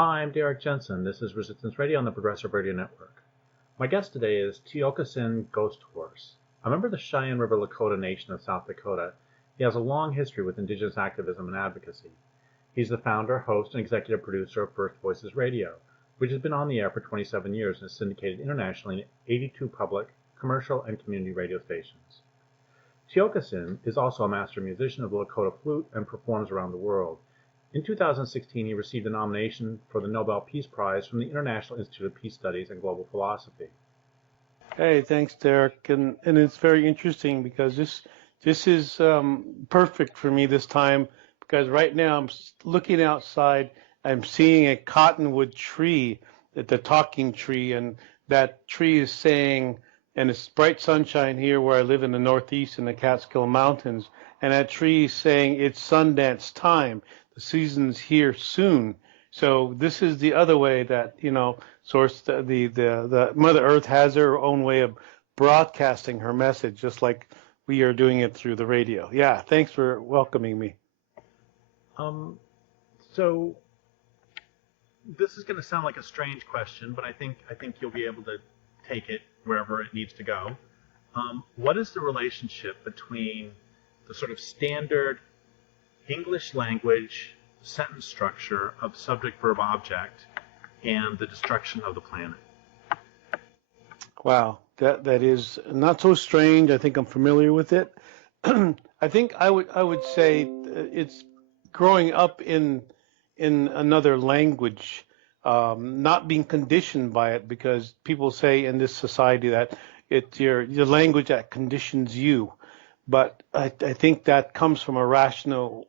Hi, I'm Derek Jensen. This is Resistance Radio on the Progressive Radio Network. My guest today is Tiokasin Ghosthorse. A member of the Cheyenne River Lakota Nation of South Dakota, he has a long history with Indigenous activism and advocacy. He's the founder, host, and executive producer of First Voices Radio, which has been on the air for 27 years and is syndicated internationally in 82 public, commercial, and community radio stations. Tiokasin is also a master musician of the Lakota flute and performs around the world. In 2016, he received a nomination for the Nobel Peace Prize from the International Institute of Peace Studies and Global Philosophy. Hey, thanks, Derek. And it's very interesting because this is perfect for me this time, because right now I'm looking outside, I'm seeing a cottonwood tree, the talking tree, and that tree is saying, and it's bright sunshine here where I live in the Northeast in the Catskill Mountains, and that tree is saying it's Sundance time. The season's here soon. So this is the other way that, the Mother Earth has her own way of broadcasting her message, just like we are doing it through the radio. Yeah, thanks for welcoming me. So this is going to sound like a strange question, but I think you'll be able to take it wherever it needs to go. What is the relationship between the sort of standard English language sentence structure of subject, verb, object, and the destruction of the planet? Wow, that is not so strange. I think I'm familiar with it. I think I would say it's growing up in another language, not being conditioned by it, because people say in this society that it's your language that conditions you. But I think that comes from a rational,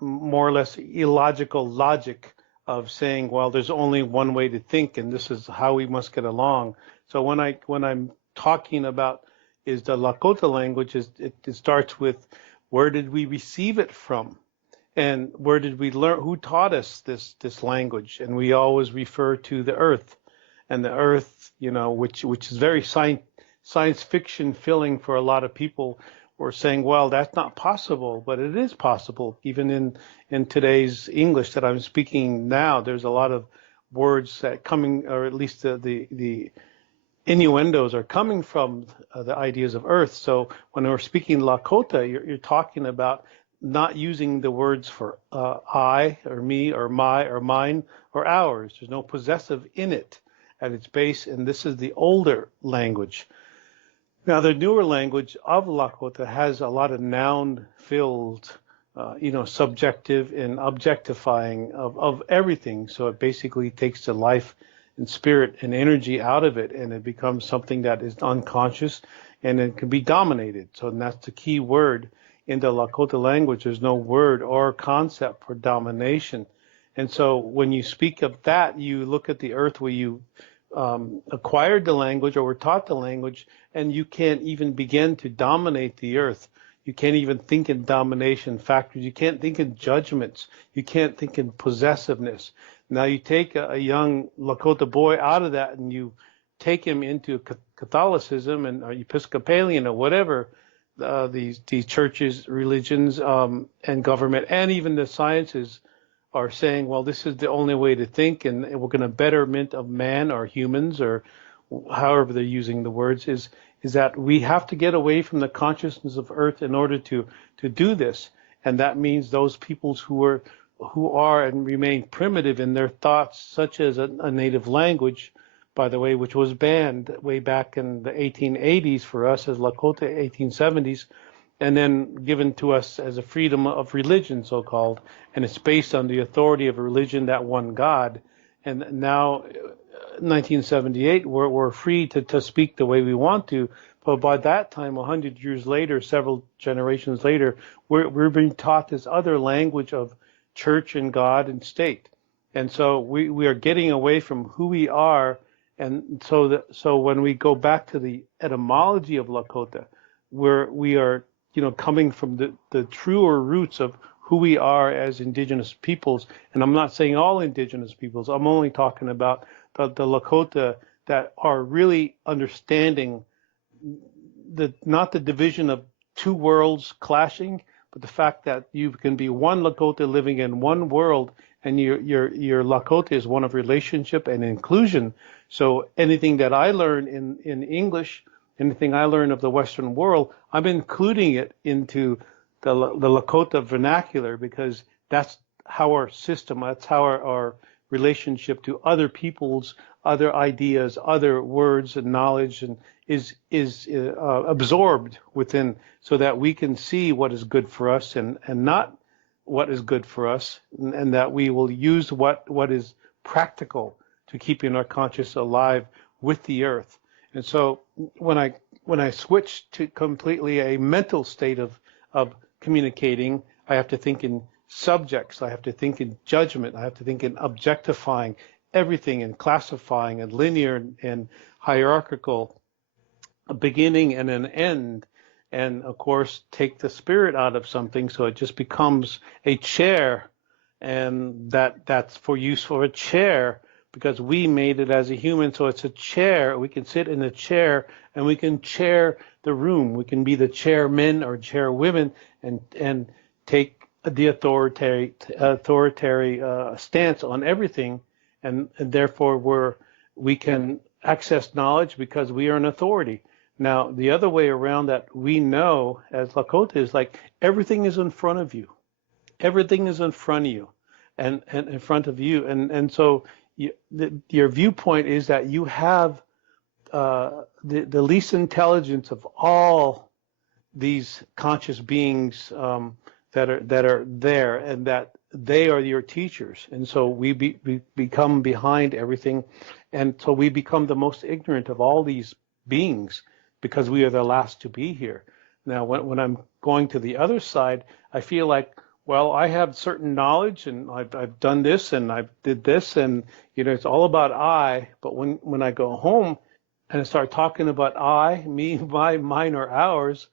more or less illogical logic of saying, well, there's only one way to think, and this is how we must get along. So when I'm talking about is the Lakota language, it starts with where did we receive it from, and where did we learn? Who taught us this language? And we always refer to the earth, and the earth, which is very science fiction filling for a lot of people. We're saying, well, that's not possible, but it is possible. Even in today's English that I'm speaking now, there's a lot of words that coming, or at least the innuendos are coming from the ideas of earth. So when we're speaking Lakota, you're talking about not using the words for I or me or my or mine or ours. There's no possessive in it at its base, and this is the older language. Now, the newer language of Lakota has a lot of noun-filled, subjective and objectifying of everything. So it basically takes the life and spirit and energy out of it, and it becomes something that is unconscious, and it can be dominated. So that's the key word in the Lakota language. There's no word or concept for domination. And so when you speak of that, you look at the earth where you acquired the language or were taught the language, and you can't even begin to dominate the earth. You can't even think in domination factors. You can't think in judgments. You can't think in possessiveness. Now you take a young Lakota boy out of that and you take him into Catholicism or Episcopalian or whatever these churches, religions, and government, and even the sciences are saying, well, this is the only way to think, and we're going to betterment of man or humans, or however they're using the words, is that we have to get away from the consciousness of earth in order to do this. And that means those peoples who are and remain primitive in their thoughts, such as a native language, by the way, which was banned way back in the 1880s for us as Lakota, 1870s, and then given to us as a freedom of religion, so-called, and it's based on the authority of a religion that one God. And now, 1978, we're free to speak the way we want to, but by that time, 100 years later, several generations later, we're being taught this other language of church and God and state. And so we are getting away from who we are, and so when we go back to the etymology of Lakota, we are coming from the truer roots of who we are as indigenous peoples. And I'm not saying all indigenous peoples. I'm only talking about the Lakota that are really understanding not the division of two worlds clashing, but the fact that you can be one Lakota living in one world and your Lakota is one of relationship and inclusion. So anything that I learn in English, anything I learn of the Western world, I'm including it into the Lakota vernacular, because that's how our system, that's how our relationship to other people's other ideas, other words and knowledge, and is absorbed within, so that we can see what is good for us and not what is good for us, and that we will use what is practical to keeping our conscious alive with the earth. And so when I switch to completely a mental state of communicating, I have to think in subjects, I have to think in judgment, I have to think in objectifying everything and classifying and linear and hierarchical, a beginning and an end, and of course take the spirit out of something, so it just becomes a chair, and that's for use for a chair, because we made it as a human. So it's a chair. We can sit in a chair and we can chair the room. We can be the chairmen or chairwomen and take the authoritarian stance on everything, and therefore we can access knowledge because we are an authority. Now, the other way around that we know as Lakota is like everything is in front of you. Everything is in front of you and in front of you. And so your viewpoint is that you have the least intelligence of all these conscious beings that are there, and that they are your teachers. And so we become behind everything. And so we become the most ignorant of all these beings, because we are the last to be here. Now, when I'm going to the other side, I feel like, well, I have certain knowledge, and I've done this, and I did this, and it's all about I. But when I go home and I start talking about I, me, my, mine, or ours,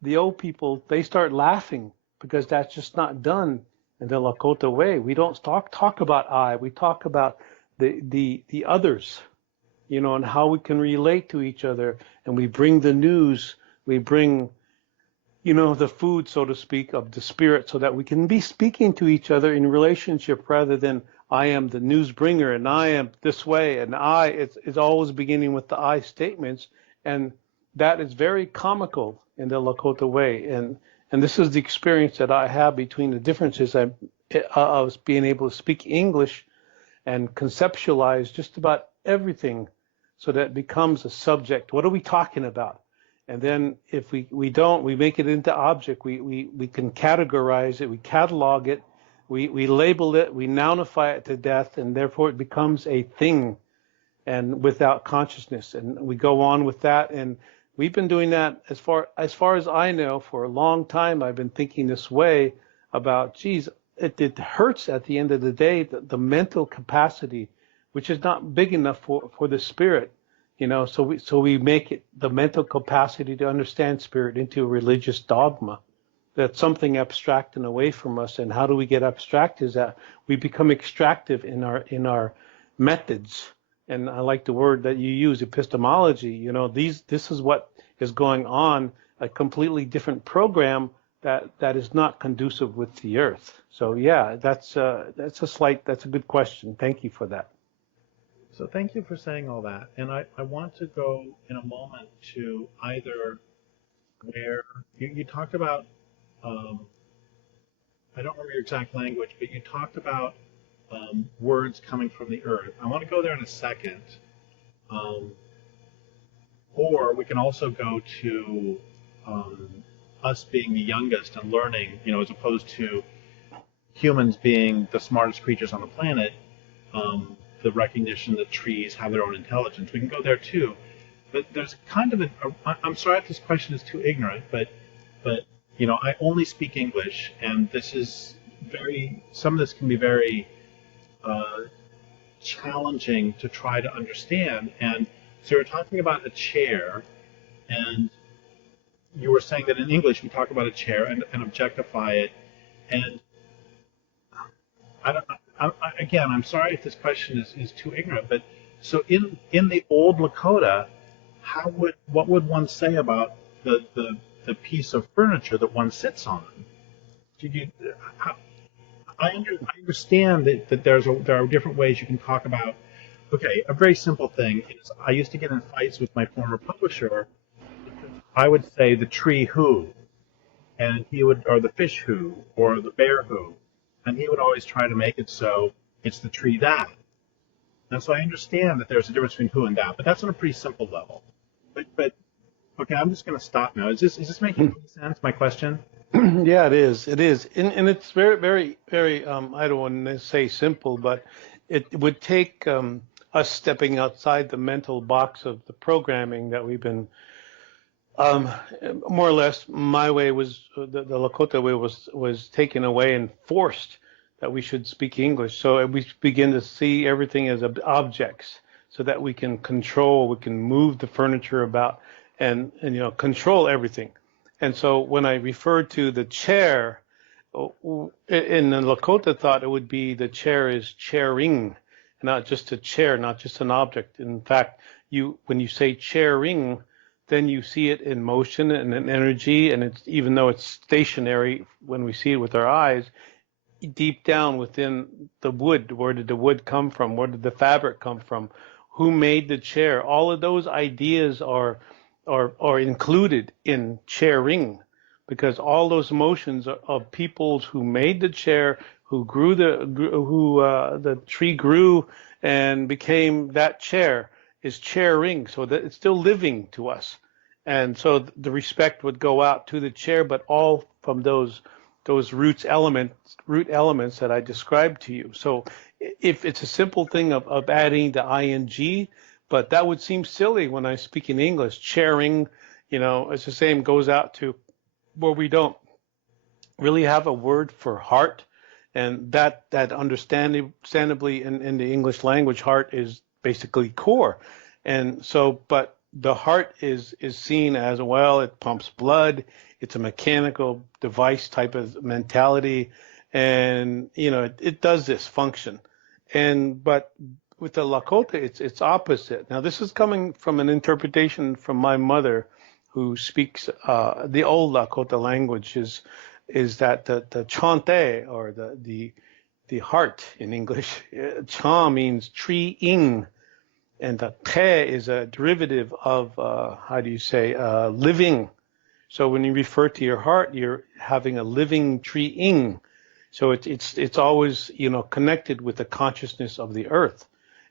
the old people, they start laughing, because that's just not done in the Lakota way. We don't talk about I. We talk about the others, and how we can relate to each other. And we bring the news, we bring, the food, so to speak, of the spirit, so that we can be speaking to each other in relationship, rather than I am the news bringer and I am this way, and it's always beginning with the I statements. And that is very comical in the Lakota way. And this is the experience that I have between the differences. I was being able to speak English and conceptualize just about everything, so that it becomes a subject. What are we talking about? And then if we don't, we make it into object. We can categorize it, we catalog it, we label it, we nounify it to death, and therefore it becomes a thing, and without consciousness. And we go on with that. And we've been doing that as far as I know for a long time. I've been thinking this way about, geez, it hurts at the end of the day, the mental capacity, which is not big enough for the spirit, so we make it the mental capacity to understand spirit into a religious dogma. That's something abstract and away from us. And how do we get abstract? Is that we become extractive in our methods. And I like the word that you use, epistemology. This is what is going on, a completely different program that is not conducive with the earth. So yeah, that's a good question. Thank you for that. So thank you for saying all that. And I want to go in a moment to either where you talked about, I don't remember your exact language, but you talked about words coming from the earth. I want to go there in a second. Or we can also go to us being the youngest and learning, as opposed to humans being the smartest creatures on the planet. The recognition that trees have their own intelligence. We can go there too, but there's kind of I'm sorry if this question is too ignorant, but I only speak English, and this is some of this can be very challenging to try to understand. And so you're talking about a chair, and you were saying that in English we talk about a chair and objectify it, and again, I'm sorry if this question is too ignorant, but so in the old Lakota, what would one say about the piece of furniture that one sits on? I understand that there are different ways you can talk about. Okay, a very simple thing is I used to get in fights with my former publisher. I would say the tree who, and he would, or the fish who, or the bear who, and he would always try to make it so it's the tree that. And so I understand that there's a difference between who and that, but that's on a pretty simple level. But okay, I'm just going to stop now. Is this making any sense? My question. Yeah, it is. It is, and it's very, very, very. I don't want to say simple, but it would take us stepping outside the mental box of the programming that we've been, um, more or less. My way was the Lakota way was taken away and forced that we should speak English. So we begin to see everything as objects, so that we can control, we can move the furniture about, and control everything. And so when I referred to the chair, in the Lakota thought it would be the chair is chairing, not just a chair, not just an object. In fact, when you say chairing, then you see it in motion and in energy, and it's even though it's stationary when we see it with our eyes, deep down within the wood, where did the wood come from? Where did the fabric come from? Who made the chair? All of those ideas are included in chairing, because all those emotions of peoples who made the chair, who the tree grew and became that chair, is chairing, so that it's still living to us. And so the respect would go out to the chair, but all from those root elements that I described to you. So if it's a simple thing of adding the ing, but that would seem silly when I speak in English. Chairing, it's the same, goes out to where we don't really have a word for heart, and that understandably in the English language, heart is basically core. And so, but the heart is seen as, well, it pumps blood, it's a mechanical device type of mentality, and it does this function. But with the Lakota, it's opposite. Now, this is coming from an interpretation from my mother, who speaks the old Lakota language, is that the chante, or the heart in English, cha means tree ing, and the te is a derivative of how do you say living. So when you refer to your heart, you're having a living tree ing. So it's always connected with the consciousness of the earth.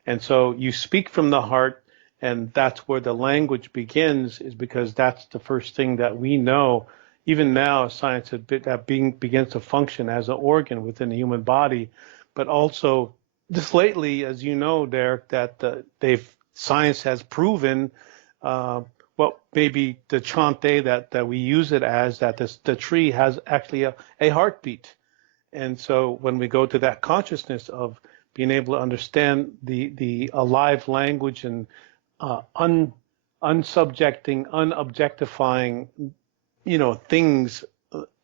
And so you speak from the heart, and that's where the language begins, is because that's the first thing that we know. Even now, science begins to function as an organ within the human body, but also just lately, as you know, Derek, that science has proven, maybe the chante that we use it as, that the tree has actually a heartbeat. And so when we go to that consciousness of being able to understand the alive language, and unsubjecting, unobjectifying, things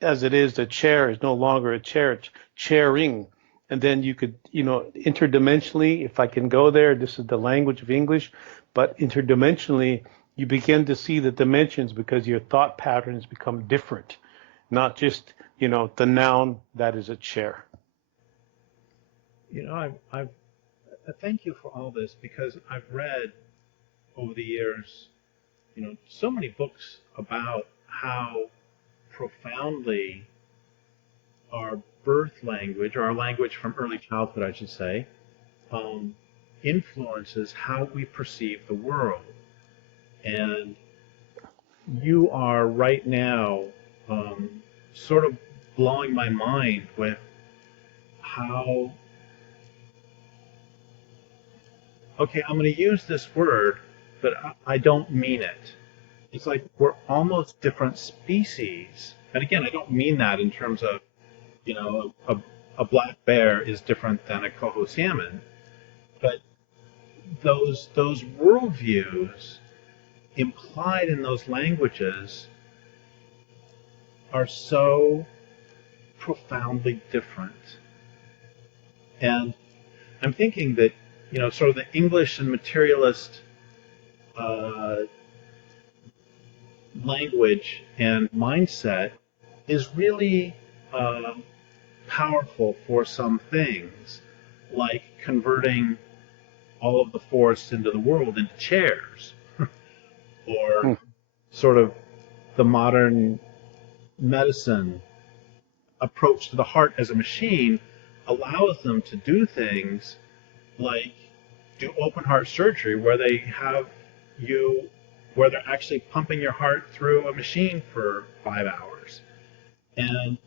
as it is, the chair is no longer a chair, it's chairing. And then you could, interdimensionally, if I can go there, this is the language of English, but interdimensionally, you begin to see the dimensions, because your thought patterns become different, not just, the noun that is a chair. I thank you for all this, because I've read over the years, so many books about how profoundly our birth language, or our language from early childhood, I should say, influences how we perceive the world. And you are right now sort of blowing my mind with how, okay, I'm going to use this word, but I don't mean it. It's like we're almost different species. And again, I don't mean that in terms of, a black bear is different than a coho salmon, but those worldviews implied in those languages are so profoundly different. And I'm thinking that, sort of the English and materialist language and mindset is really powerful for some things, like converting all of the forests into the world into chairs, or Hmm. sort of the modern medicine approach to the heart as a machine allows them to do things like do open heart surgery where they have you where they're actually pumping your heart through a machine for 5 hours. And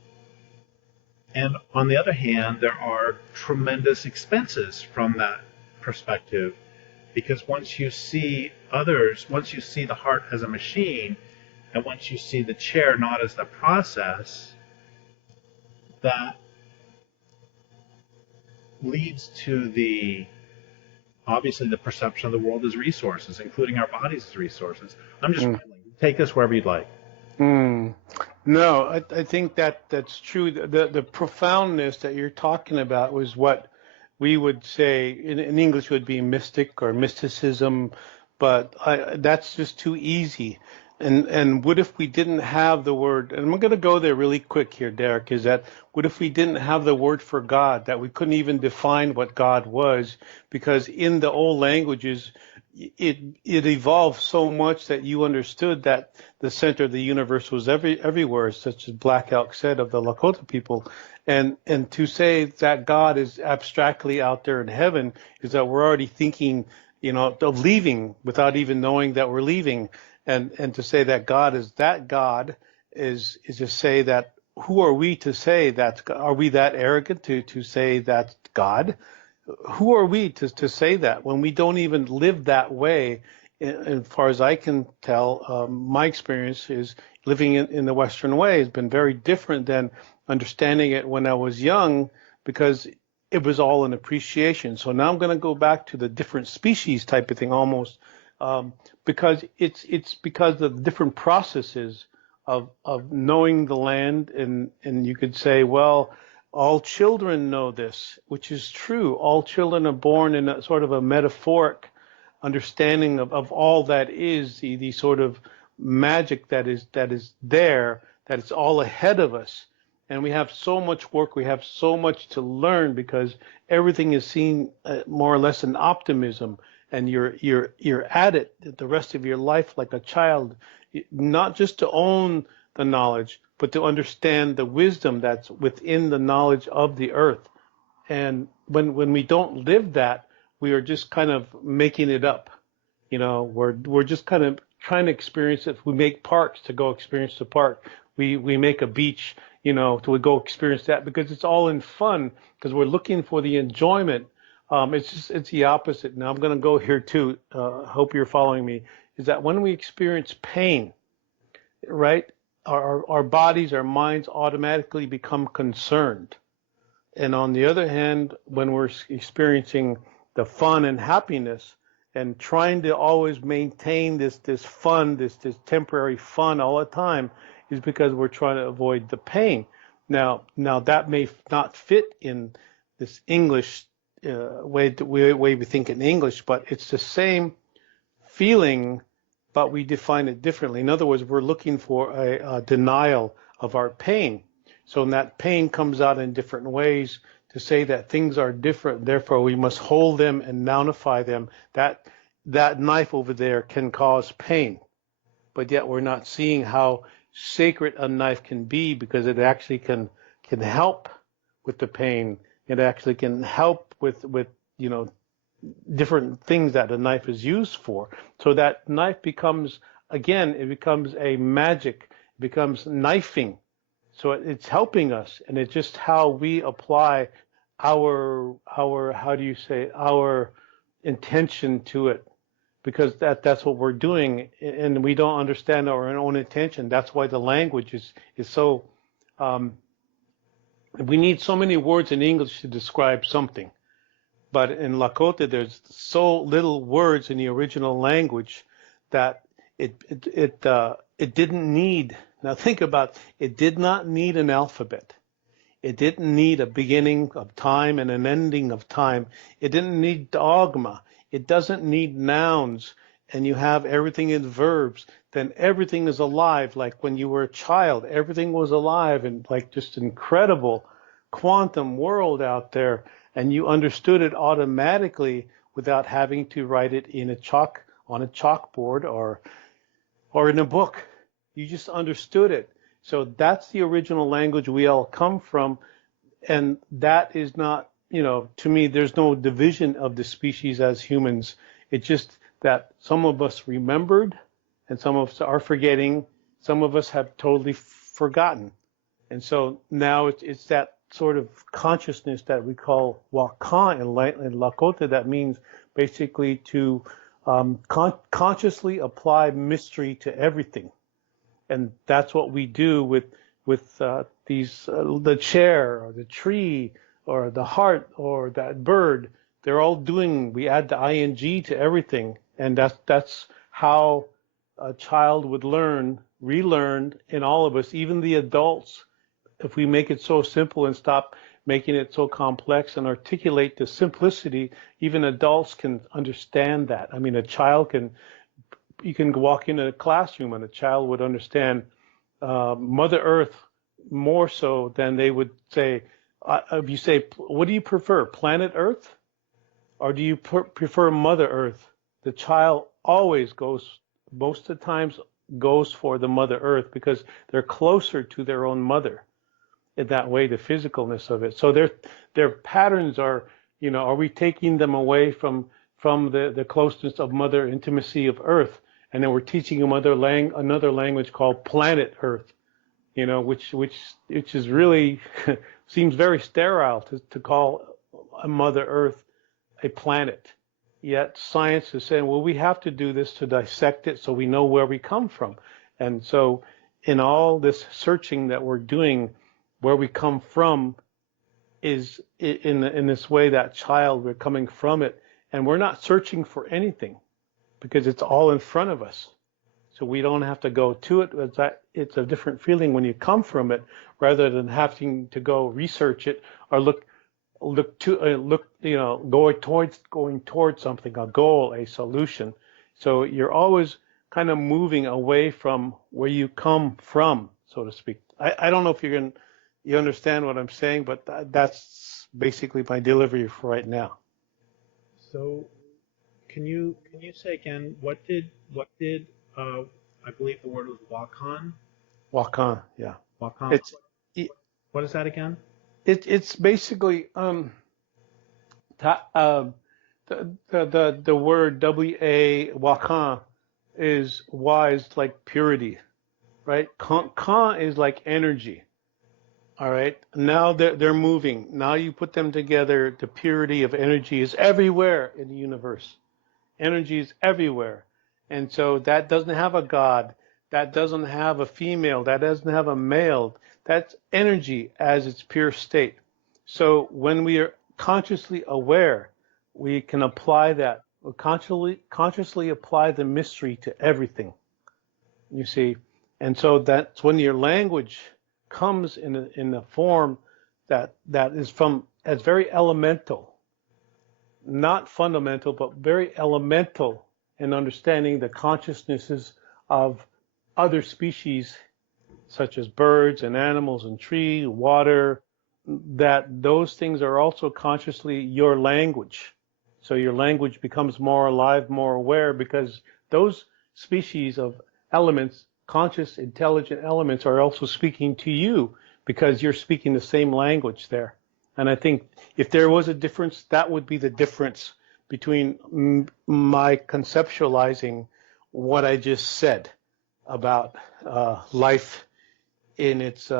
on the other hand, there are tremendous expenses from that perspective, because once you see the heart as a machine, and once you see the chair not as the process, that leads to the obviously the perception of the world as resources, including our bodies as resources. I'm just Hmm. rambling. Take this wherever you'd like. Hmm. No, I think that's true. The profoundness that you're talking about was what we would say in English would be mystic or mysticism, but that's just too easy. And what if we didn't have the word? And I'm going to go there really quick here, Derek. Is that what if we didn't have the word for God? That we couldn't even define what God was, because in the old languages, it evolved so much that you understood that the center of the universe was everywhere, such as Black Elk said of the Lakota people. And to say that God is abstractly out there in heaven is that we're already thinking, of leaving without even knowing that we're leaving. And to say that God is that God is to say that who are we to say that? Are we that arrogant to say that God? Who are we to say that when we don't even live that way? As far as I can tell, my experience is living in the Western way has been very different than understanding it when I was young, because it was all an appreciation. So now I'm going to go back to the different species type of thing almost, um, because it's because of the different processes of knowing the land, and you could say, well, all children know this, which is true. All children are born in a sort of a metaphoric understanding of all that is the sort of magic that is there, that it's all ahead of us. And we have so much work, we have so much to learn, because everything is seen more or less in optimism, and you're at it the rest of your life like a child, not just to own the knowledge, but to understand the wisdom that's within the knowledge of the earth. And when we don't live that, we are just kind of making it up. We're just kind of trying to experience it. We make parks to go experience the park. We make a beach, to go experience that, because it's all in fun, because we're looking for the enjoyment. It's the opposite. Now I'm going to go here too. Hope you're following me. Is that when we experience pain, right? Our bodies, our minds automatically become concerned. And on the other hand, when we're experiencing the fun and happiness, and trying to always maintain this fun, this temporary fun all the time, is because we're trying to avoid the pain. Now that may not fit in this English way we think in English, but it's the same feeling, but we define it differently. In other words, we're looking for a denial of our pain. So that pain comes out in different ways, to say that things are different, therefore we must hold them and nullify them. That knife over there can cause pain, but yet we're not seeing how sacred a knife can be, because it actually can help with the pain. It actually can help with you know different things that a knife is used for. So that knife becomes, again, it becomes a magic, it becomes knifing. So it's helping us, and it's just how we apply our how do you say, our intention to it, because that's what we're doing, and we don't understand our own intention. That's why the language is so. Um, we need so many words in English to describe something, but in Lakota, there's so little words in the original language that it didn't need. Now think about, it did not need an alphabet. It didn't need a beginning of time and an ending of time. It didn't need dogma. It doesn't need nouns. And you have everything in verbs. Then everything is alive. Like when you were a child, everything was alive and like just incredible quantum world out there, and you understood it automatically without having to write it in on a chalkboard or in a book. You just understood it. So that's the original language we all come from, and that is not, to me, there's no division of the species as humans. It's just that some of us remembered and some of us are forgetting. Some of us have totally forgotten. And so now it's that sort of consciousness that we call Wakan in Lakota. That means basically to consciously apply mystery to everything. And that's what we do with the chair or the tree or the heart or that bird. They're all doing. We add the ing to everything, and that's how a child would relearn in all of us, even the adults. If we make it so simple and stop making it so complex and articulate the simplicity, even adults can understand that. I mean, you can walk into a classroom and a child would understand Mother Earth more so than they would say, if you say, what do you prefer, planet Earth? Or do you prefer Mother Earth? The child always most of the times goes for the Mother Earth because they're closer to their own mother in that way, the physicalness of it. So their patterns are, are we taking them away from the closeness of mother intimacy of Earth? And then we're teaching them another language called planet Earth, which is really seems very sterile to call a Mother Earth a planet. Yet science is saying, well, we have to do this to dissect it so we know where we come from. And so in all this searching that we're doing, where we come from is in this way, that child, we're coming from it, and we're not searching for anything because it's all in front of us. So we don't have to go to it. It's a different feeling when you come from it rather than having to go research it or going towards something, a goal, a solution. So you're always kind of moving away from where you come from, so to speak. I don't know if you understand what I'm saying, but that's basically my delivery for right now. So can you say again, what did I believe the word was Wakan? Wakan, yeah. Wakan. What is that again? It's basically the word Wakan is wise, like purity, right? Kan is like energy. All right. Now they're moving. Now you put them together. The purity of energy is everywhere in the universe. Energy is everywhere. And so that doesn't have a God. That doesn't have a female. That doesn't have a male. That's energy as its pure state. So when we are consciously aware, we can apply that. We'll consciously apply the mystery to everything. You see? And so that's when your language comes in a form that is as very elemental, not fundamental, but very elemental in understanding the consciousnesses of other species, such as birds and animals and tree, water, that those things are also consciously your language. So your language becomes more alive, more aware, because those species of elements, conscious, intelligent elements, are also speaking to you because you're speaking the same language there. And I think if there was a difference, that would be the difference between my conceptualizing what I just said about life in its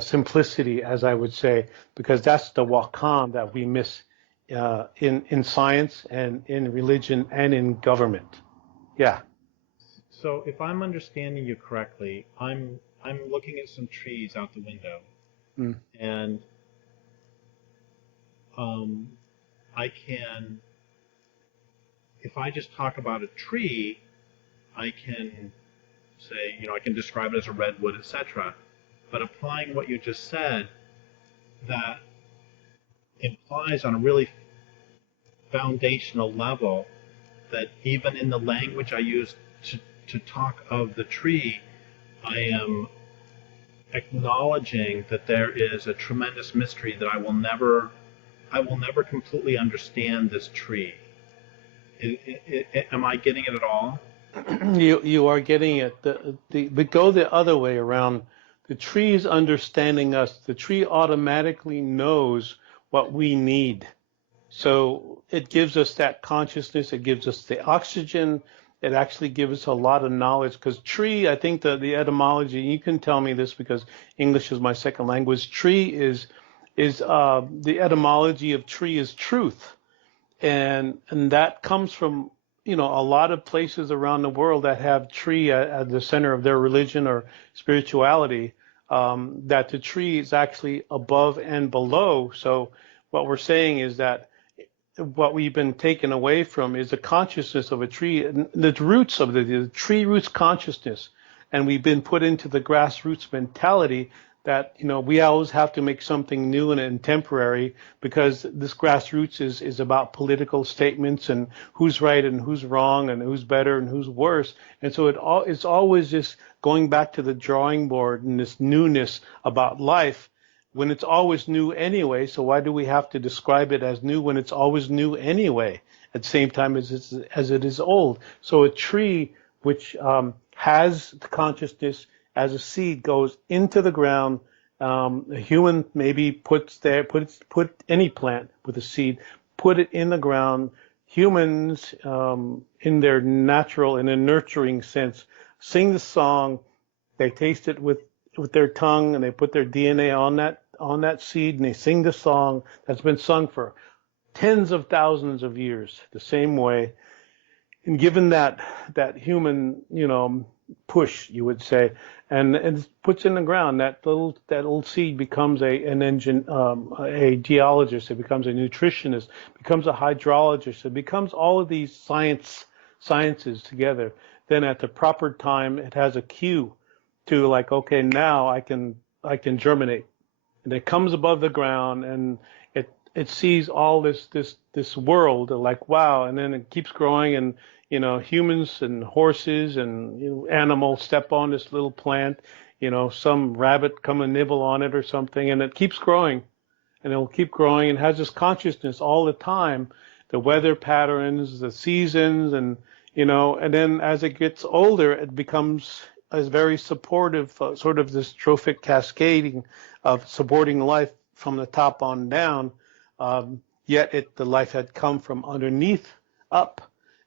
simplicity, as I would say, because that's the Wakan that we miss in science and in religion and in government. Yeah. So if I'm understanding you correctly, I'm looking at some trees out the window, and I can, if I just talk about a tree, I can say, I can describe it as a redwood, etc. But applying what you just said, that implies on a really foundational level that even in the language I use to talk of the tree, I am acknowledging that there is a tremendous mystery that I will never completely understand this tree. Am I getting it at all? You are getting it. But go the other way around. The tree is understanding us. The tree automatically knows what we need. So it gives us that consciousness. It gives us the oxygen. It actually gives us a lot of knowledge because tree, I think the etymology, you can tell me this because English is my second language. Tree is the etymology of tree is truth. And that comes from a lot of places around the world that have tree at the center of their religion or spirituality, that the tree is actually above and below. So what we're saying is that what we've been taken away from is the consciousness of a tree, the roots of the tree roots consciousness, and we've been put into the grassroots mentality that we always have to make something new and temporary because this grassroots is about political statements and who's right and who's wrong and who's better and who's worse, and so it's always just going back to the drawing board and this newness about life when it's always new anyway. So why do we have to describe it as new when it's always new anyway at the same time as it is old? So a tree which has the consciousness as a seed goes into the ground. A human maybe put any plant with a seed, put it in the ground. Humans, in their natural and a nurturing sense, sing the song. They taste it with their tongue, and they put their DNA on that seed, and they sing the song that's been sung for tens of thousands of years, the same way. And given that human, push, you would say, and it puts in the ground, that little seed becomes a geologist, it becomes a nutritionist, becomes a hydrologist, it becomes all of these sciences together. Then at the proper time, it has a cue to like, okay, now I can germinate, and it comes above the ground, and it sees all this world like, wow, and then it keeps growing, and humans and horses and animals step on this little plant, some rabbit come and nibble on it or something, and it keeps growing, and it'll keep growing and has this consciousness all the time, the weather patterns, the seasons, and and then as it gets older, it becomes a very supportive, sort of this trophic cascading of supporting life from the top on down. Yet the life had come from underneath up.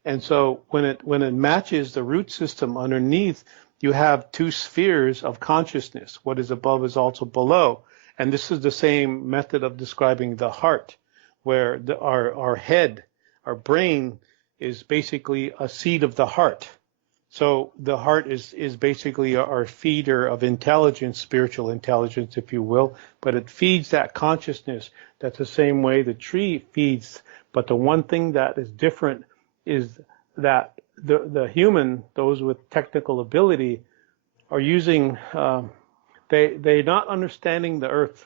And so when it matches the root system underneath, you have two spheres of consciousness. What is above is also below. And this is the same method of describing the heart, where our head, our brain, is basically a seed of the heart. So the heart is basically our feeder of intelligence, spiritual intelligence, if you will, but it feeds that consciousness. That's the same way the tree feeds. But the one thing that is different is that the human, those with technical ability, are using, they're not understanding the earth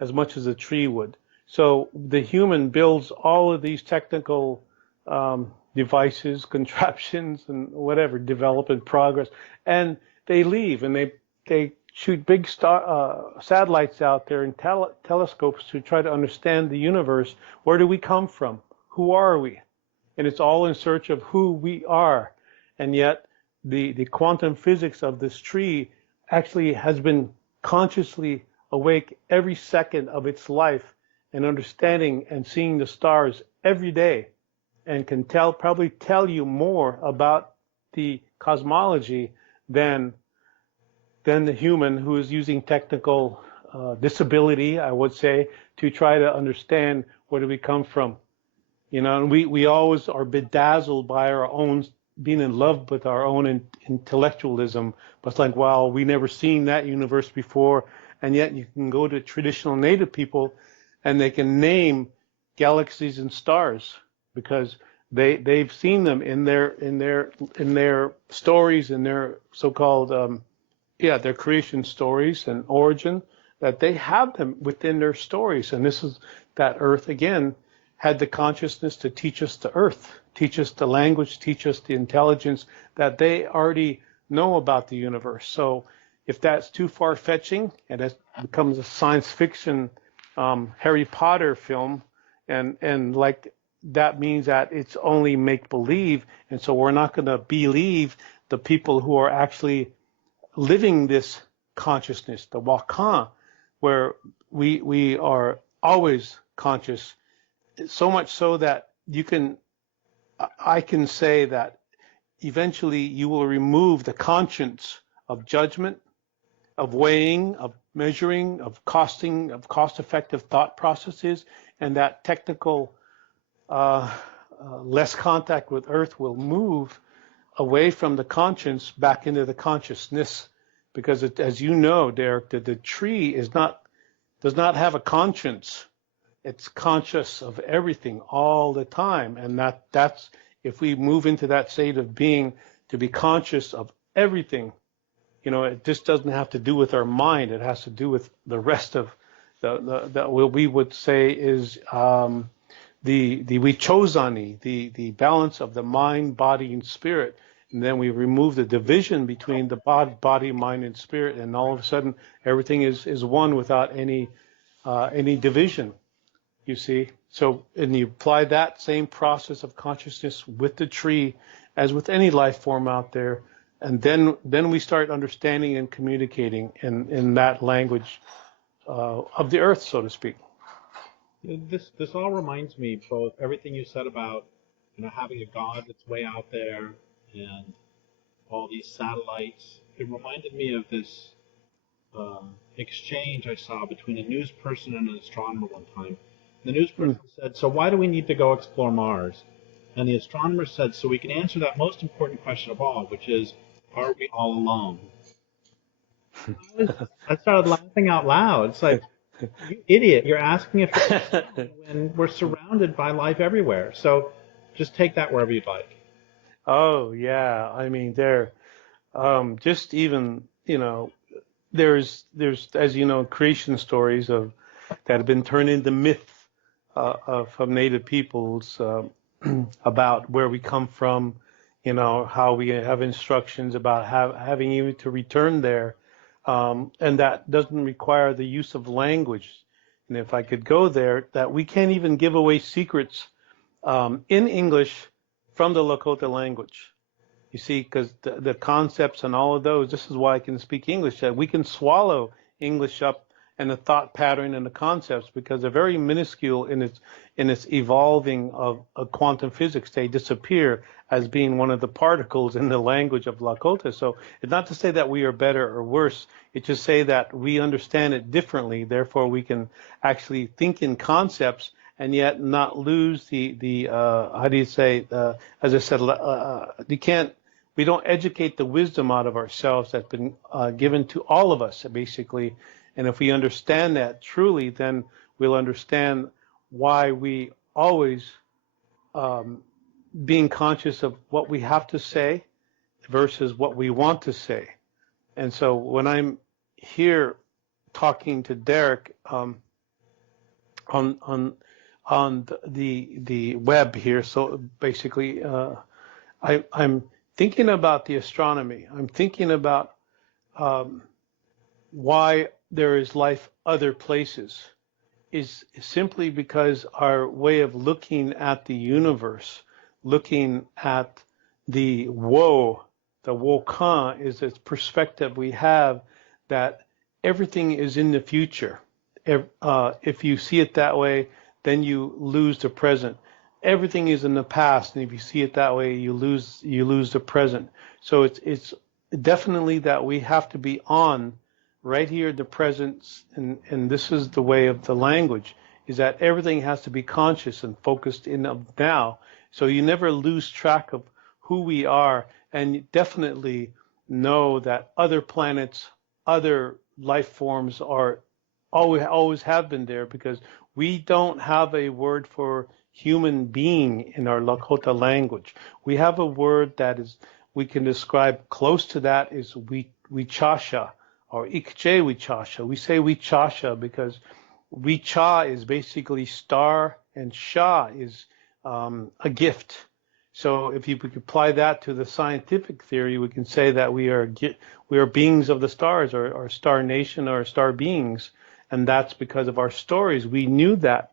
as much as a tree would. So the human builds all of these technical devices, contraptions, and whatever, develop in progress, and they leave, and they shoot big satellites out there and telescopes to try to understand the universe. Where do we come from? Who are we? And it's all in search of who we are. And yet the quantum physics of this tree actually has been consciously awake every second of its life and understanding and seeing the stars every day, and can probably tell you more about the cosmology than the human who is using technical disability, I would say, to try to understand where do we come from. And we always are bedazzled by our own being in love with our own intellectualism. But it's like, wow, we never seen that universe before. And yet you can go to traditional native people and they can name galaxies and stars because they've seen them in their stories, in their so-called their creation stories and origin, that they have them within their stories. And this is that Earth again had the consciousness to teach us the earth, teach us the language, teach us the intelligence that they already know about the universe. So if that's too far-fetching and it becomes a science fiction Harry Potter film, and like that means that it's only make believe, and so we're not going to believe the people who are actually living this consciousness, the wakan, where we are always conscious, so much so that I can say that eventually you will remove the conscience of judgment, of weighing, of measuring, of costing, of cost-effective thought processes, and that technical less contact with Earth will move away from the conscience back into the consciousness, because as you know, Derek, the tree does not have a conscience. It's conscious of everything all the time, and that's if we move into that state of being to be conscious of everything. It just doesn't have to do with our mind. It has to do with the rest of the what we would say is the wichozani, the balance of the mind, body, and spirit. And then we remove the division between the body, mind, and spirit, and all of a sudden everything is one without any division. You see, so and you apply that same process of consciousness with the tree, as with any life form out there, and then we start understanding and communicating in that language of the earth, so to speak. This all reminds me both everything you said about having a God that's way out there and all these satellites. It reminded me of this exchange I saw between a news person and an astronomer one time. The news person said, "So why do we need to go explore Mars?" And the astronomer said, "So we can answer that most important question of all, which is, are we all alone?" I started laughing out loud. It's like, you idiot, you're asking if we're alone when we're surrounded by life everywhere. So just take that wherever you'd like. Oh yeah, I mean just even there's as you know creation stories of that have been turned into myth from native peoples about where we come from, how we have instructions about having even to return there, and that doesn't require the use of language. And if I could go there, that we can't even give away secrets in English from the Lakota language. You see, because the concepts and all of those, this is why I can speak English, that we can swallow English up and the thought pattern and the concepts, because they're very minuscule in its evolving of quantum physics. They disappear as being one of the particles in the language of Lakota. So it's not to say that we are better or worse. It's just say that we understand it differently. Therefore, we can actually think in concepts and yet not lose the how do you say, as I said, we don't educate the wisdom out of ourselves that's been given to all of us, basically. And if we understand that truly, then we'll understand why we always being conscious of what we have to say versus what we want to say. And so when I'm here talking to Derek on the web here, so basically I'm thinking about the astronomy. I'm thinking about why there is life other places is simply because our way of looking at the universe, looking at the wokan is this perspective we have that everything is in the future. If you see it that way, then you lose the present. Everything is in the past, and if you see it that way, you lose the present. So it's definitely that we have to be on right here in the present, and this is the way of the language, is that everything has to be conscious and focused in of now. So you never lose track of who we are, and you definitely know that other planets, other life forms are always have been there, because we don't have a word for human being in our Lakota language. We have a word that is we can describe close to that is wichasha or ikje wichasha. We say wichasha because wicha is basically star and sha is a gift. So if you could apply that to the scientific theory, we can say that we are beings of the stars, or star nation, or star beings, and that's because of our stories. We knew that,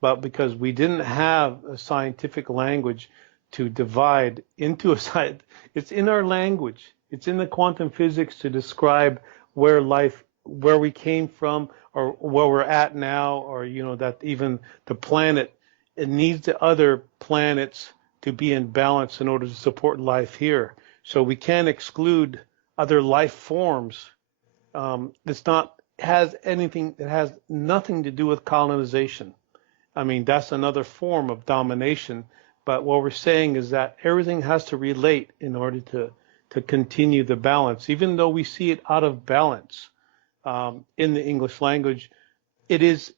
but because we didn't have a scientific language to divide into a science, it's in our language. It's in the quantum physics to describe where we came from, or where we're at now, or that even the planet, it needs the other planets to be in balance in order to support life here. So we can't exclude other life forms. It's not has anything. It has nothing to do with colonization. I mean, that's another form of domination. But what we're saying is that everything has to relate in order to continue the balance. Even though we see it out of balance in the English language, it is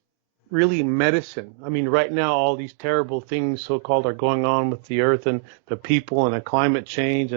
really medicine. I mean, right now, all these terrible things, so-called, are going on with the earth and the people and the climate change.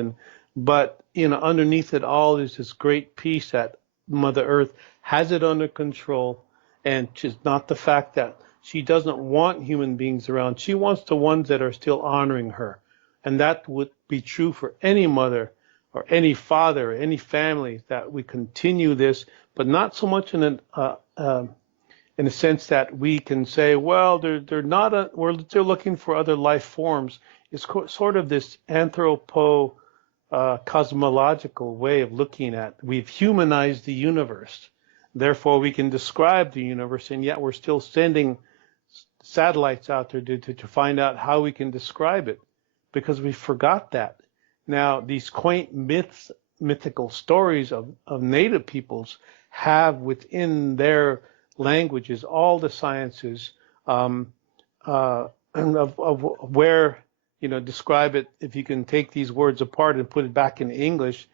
But underneath it all is this great peace that Mother Earth has it under control, and it's not the fact that she doesn't want human beings around. She wants the ones that are still honoring her. And that would be true for any mother or any father or any family, that we continue this, but not so much in a sense that we can say, well, they're not we're still looking for other life forms. It's sort of this cosmological way of looking at. We've humanized the universe. Therefore, we can describe the universe, and yet we're still sending satellites out there to find out how we can describe it, because we forgot that. Now, these quaint mythical stories of native peoples have within their languages all the sciences of where, describe it. If you can take these words apart and put it back in English,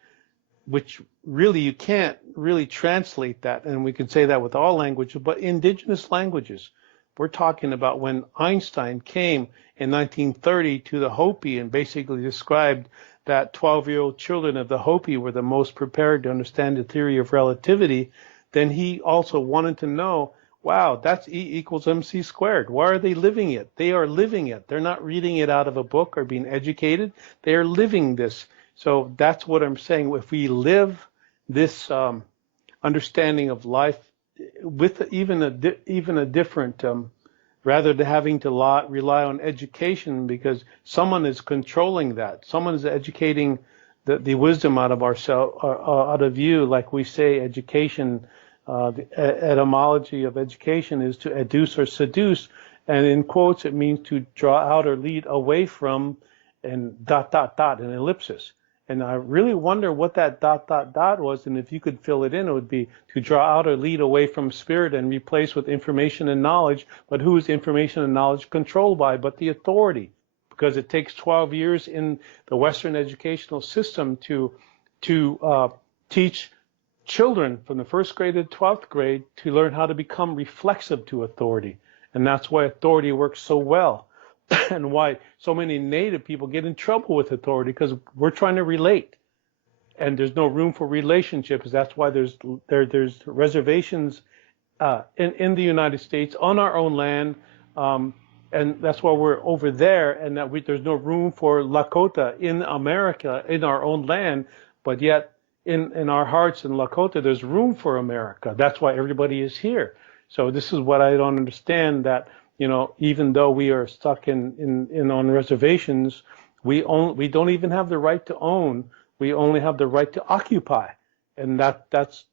which really you can't really translate that, and we can say that with all languages, but indigenous languages. We're talking about when Einstein came in 1930 to the Hopi and basically described that 12-year-old children of the Hopi were the most prepared to understand the theory of relativity. Then he also wanted to know, wow, that's E equals MC squared. Why are they living it? They are living it. They're not reading it out of a book or being educated. They are living this. So that's what I'm saying. If we live this understanding of life with even a different, rather than having to rely on education, because someone is controlling that. Someone is educating the wisdom out of ourselves, out of you. Like we say, education, the etymology of education is to educe or seduce, and in quotes it means to draw out or lead away from, and ... an ellipsis. And I really wonder what that ... was, and if you could fill it in, it would be to draw out or lead away from spirit and replace with information and knowledge. But who is information and knowledge controlled by but the authority? Because it takes 12 years in the Western educational system to teach children from the first grade to 12th grade to learn how to become reflexive to authority. And that's why authority works so well. And why so many native people get in trouble with authority, because we're trying to relate, and there's no room for relationships. That's why there's reservations in the United States on our own land, and that's why we're over there, and that there's no room for Lakota in America, in our own land, but yet in our hearts in Lakota there's room for America. That's why everybody is here. So this is what I don't understand, that even though we are stuck in on reservations, we don't even have the right to own. We only have the right to occupy, and that's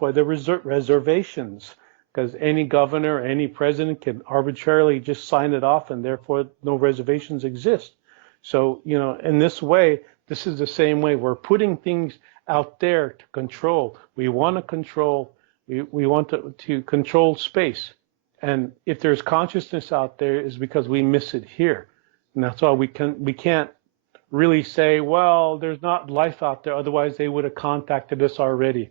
why there are reservations, because any governor, any president can arbitrarily just sign it off, and therefore no reservations exist. So in this way, this is the same way we're putting things out there to control. We want to control. We want to control space. And if there's consciousness out there, is because we miss it here. And that's why we can't really say, well, there's not life out there, otherwise they would have contacted us already.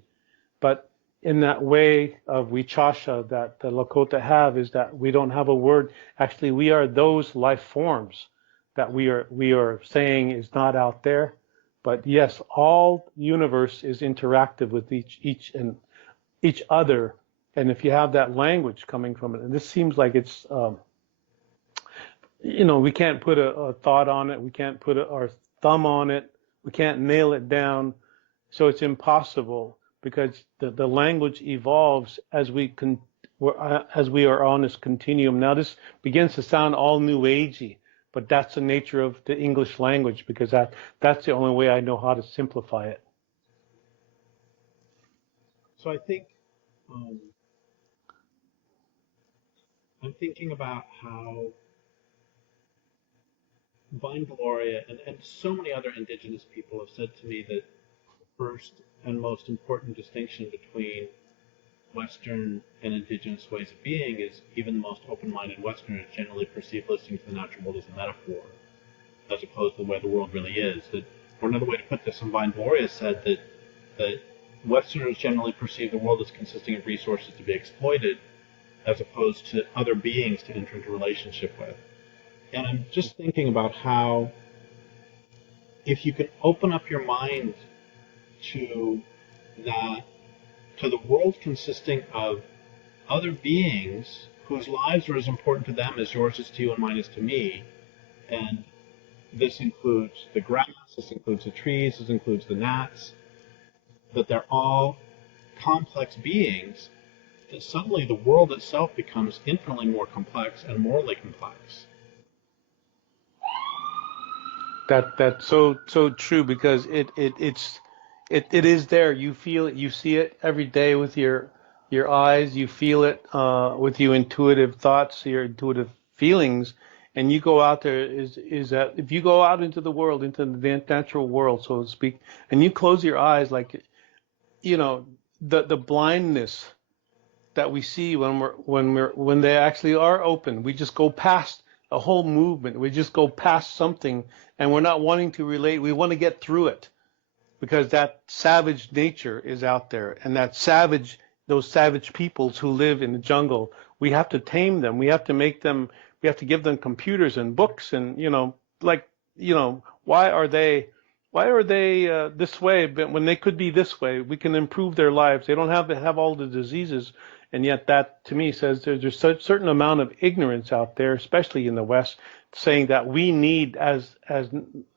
But in that way of Wichasha that the Lakota have, is that we don't have a word. Actually, we are those life forms that we are saying is not out there. But yes, all universe is interactive with each other. And if you have that language coming from it, and this seems like it's we can't put a thought on it. We can't put our thumb on it. We can't nail it down. So it's impossible because the language evolves as we are on this continuum. Now this begins to sound all new agey, but that's the nature of the English language because that's the only way I know how to simplify it. So I think I'm thinking about how Vine Gloria and so many other indigenous people have said to me that the first and most important distinction between Western and indigenous ways of being is even the most open-minded Westerners generally perceive listening to the natural world as a metaphor, as opposed to the way the world really is. Or another way to put this, Vine Gloria said that Westerners generally perceive the world as consisting of resources to be exploited, as opposed to other beings to enter into relationship with. And I'm just thinking about how if you can open up your mind to that, to the world consisting of other beings whose lives are as important to them as yours is to you and mine is to me, and this includes the grass, this includes the trees, this includes the gnats, that they're all complex beings, that suddenly the world itself becomes infinitely more complex and morally complex. That's so true because it is there. You feel it. You see it every day with your eyes. You feel it with your intuitive thoughts, your intuitive feelings, and you go out there. Is that if you go out into the world, into the natural world, so to speak, and you close your eyes, like the blindness that we see when they actually are open. We just go past a whole movement. We just go past something, and we're not wanting to relate. We want to get through it because that savage nature is out there, and those savage peoples who live in the jungle. We have to tame them. We have to make them. We have to give them computers and books, and why are they? Why are they this way? But when they could be this way, we can improve their lives. They don't have to have all the diseases. And yet that, to me, says there's a certain amount of ignorance out there, especially in the West, saying that we need, as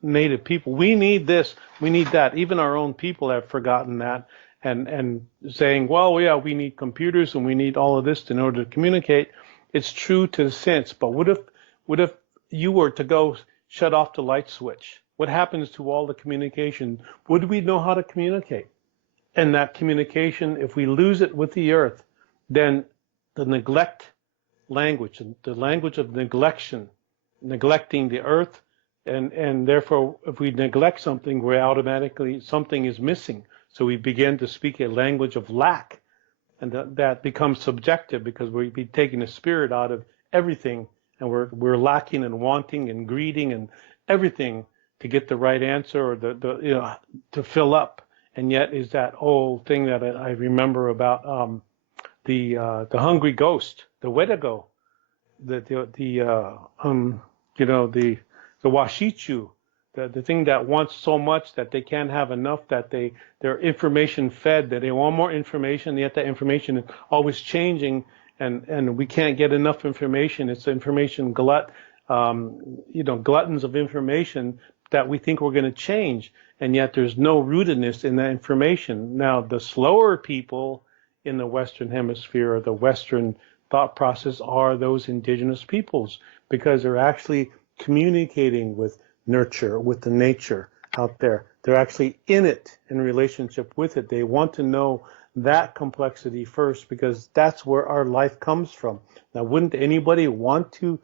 Native people, we need this, we need that. Even our own people have forgotten that and saying, well, yeah, we need computers and we need all of this in order to communicate. It's true to the sense, but what if you were to go shut off the light switch? What happens to all the communication? Would we know how to communicate? And that communication, if we lose it with the earth, then the neglect language, the language of neglecting the earth, and therefore, if we neglect something, we're automatically, something is missing. So we begin to speak a language of lack, and that becomes subjective because we've been taking the spirit out of everything, and we're lacking and wanting and greeding and everything to get the right answer or to fill up. And yet is that old thing that I remember about the hungry ghost, the Wendigo, the Washichu, the thing that wants so much that they can't have enough, that they're information fed, that they want more information, yet that information is always changing, and we can't get enough information. It's information gluttons of information that we think we're going to change, and yet there's no rootedness in that information. Now, the slower people in the Western Hemisphere or the Western thought process are those indigenous peoples because they're actually communicating with nurture, with the nature out there. They're actually in it, in relationship with it. They want to know that complexity first because that's where our life comes from. Now, wouldn't anybody want to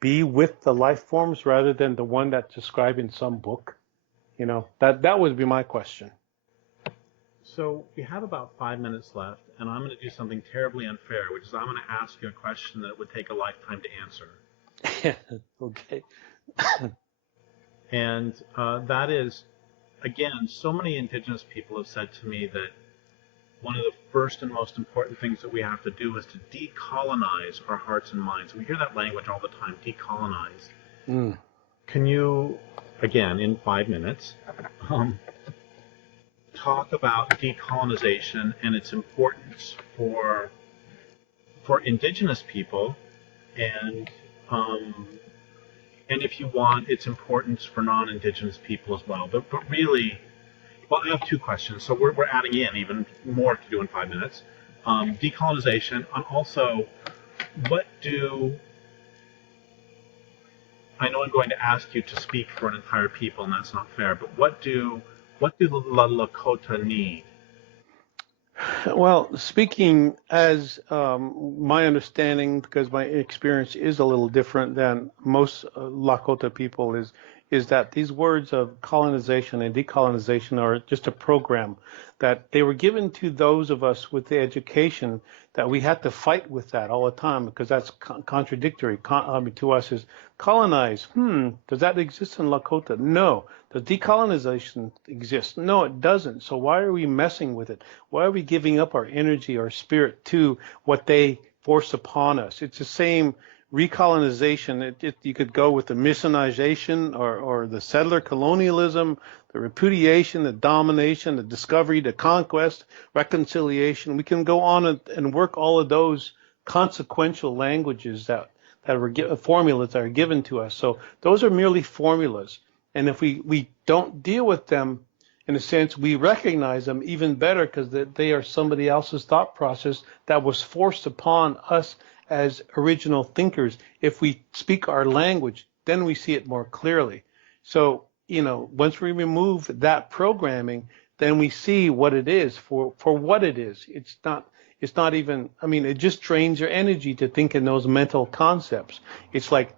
be with the life forms rather than the one that's described in some book? That would be my question. So we have about 5 minutes left, and I'm going to do something terribly unfair, which is I'm going to ask you a question that it would take a lifetime to answer. Okay. And that is, again, so many indigenous people have said to me that one of the first and most important things that we have to do is to decolonize our hearts and minds. We hear that language all the time, decolonize. Mm. Can you, again, in 5 minutes, talk about decolonization and its importance for indigenous people and And if you want, its importance for non-Indigenous people as well. But really, well, I have two questions. So we're adding in even more to do in 5 minutes. Decolonization, and also, what do I know I'm going to ask you to speak for an entire people, and that's not fair. But what do the Lakota need? Well, speaking as my understanding, because my experience is a little different than most Lakota people, is that these words of colonization and decolonization are just a program that they were given to those of us with the education that we had to fight with that all the time because that's contradictory to us is colonize. Does that exist in Lakota? No. Does decolonization exist? No, it doesn't. So why are we messing with it? Why are we giving up our energy, our spirit to what they force upon us? It's the same recolonization. You could go with the missionization or the settler colonialism, the repudiation, the domination, the discovery, the conquest, reconciliation. We can go on and work all of those consequential languages that were formulas that are given to us. So those are merely formulas. And if we don't deal with them, in a sense, we recognize them even better because they are somebody else's thought process that was forced upon us as original thinkers. If we speak our language, then we see it more clearly. So, once we remove that programming, then we see what it is for what it is. It's not even, it just drains your energy to think in those mental concepts. It's like,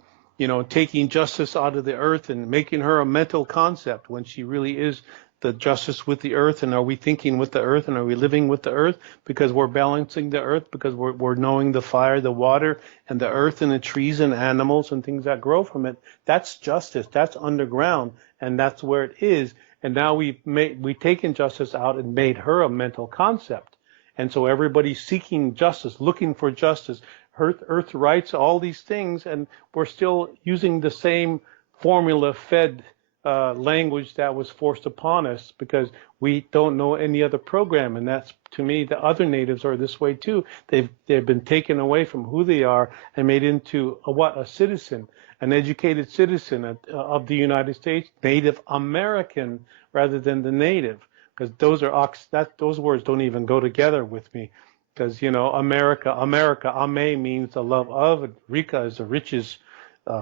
taking justice out of the earth and making her a mental concept when she really is the justice with the earth. And are we thinking with the earth and are we living with the earth because we're balancing the earth, because we're knowing the fire, the water, and the earth and the trees and animals and things that grow from it? That's justice. That's underground, and that's where it is. And now we've taken justice out and made her a mental concept. And so everybody's seeking justice, looking for justice, earth rights, all these things, and we're still using the same formula-fed language that was forced upon us because we don't know any other program. And that's, to me, the other natives are this way too. They've been taken away from who they are and made into a citizen, an educated citizen of the United States, Native American rather than the native, because those words don't even go together with me. Because, America, Ame means the love of, and Rika is the riches,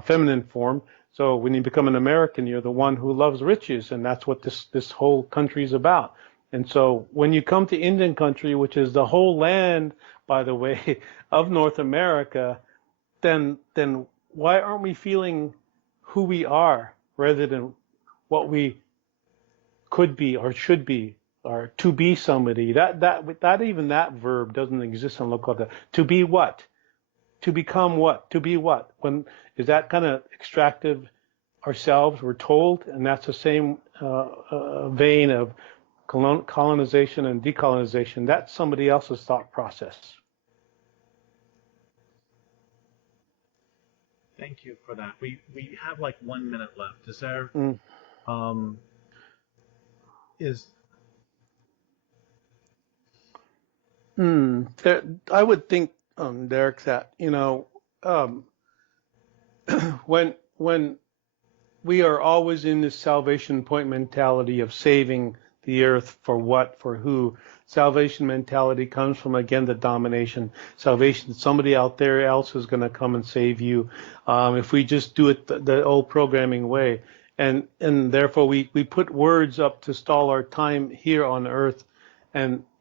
feminine form. So when you become an American, you're the one who loves riches, and that's what this whole country is about. And so when you come to Indian country, which is the whole land, by the way, of North America, then why aren't we feeling who we are rather than what we could be or should be? Or to be somebody, that even that verb doesn't exist in Lakota. To be what? To become what? To be what? When is that kind of extractive ourselves? We're told, and that's the same vein of colonization and decolonization. That's somebody else's thought process. Thank you for that. We have like 1 minute left. Is there is I would think, Derek, that um, when we are always in this salvation point mentality of saving the earth for what, for who. Salvation mentality comes from, again, the domination. Salvation, somebody out there else is going to come and save you. If we just do it the old programming way. And therefore we put words up to stall our time here on earth.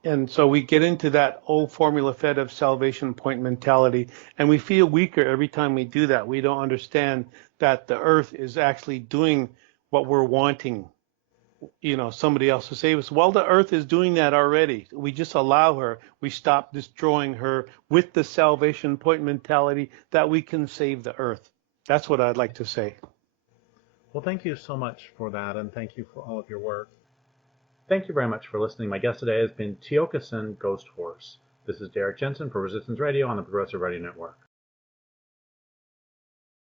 And so we get into that old formula fed of salvation point mentality, and we feel weaker every time we do that. We don't understand that the earth is actually doing what we're wanting, somebody else to save us. Well, the earth is doing that already. We just allow her. We stop destroying her with the salvation point mentality that we can save the earth. That's what I'd like to say. Well, thank you so much for that, and thank you for all of your work. Thank you very much for listening. My guest today has been Tiokasin Ghosthorse. This is Derek Jensen for Resistance Radio on the Progressive Radio Network.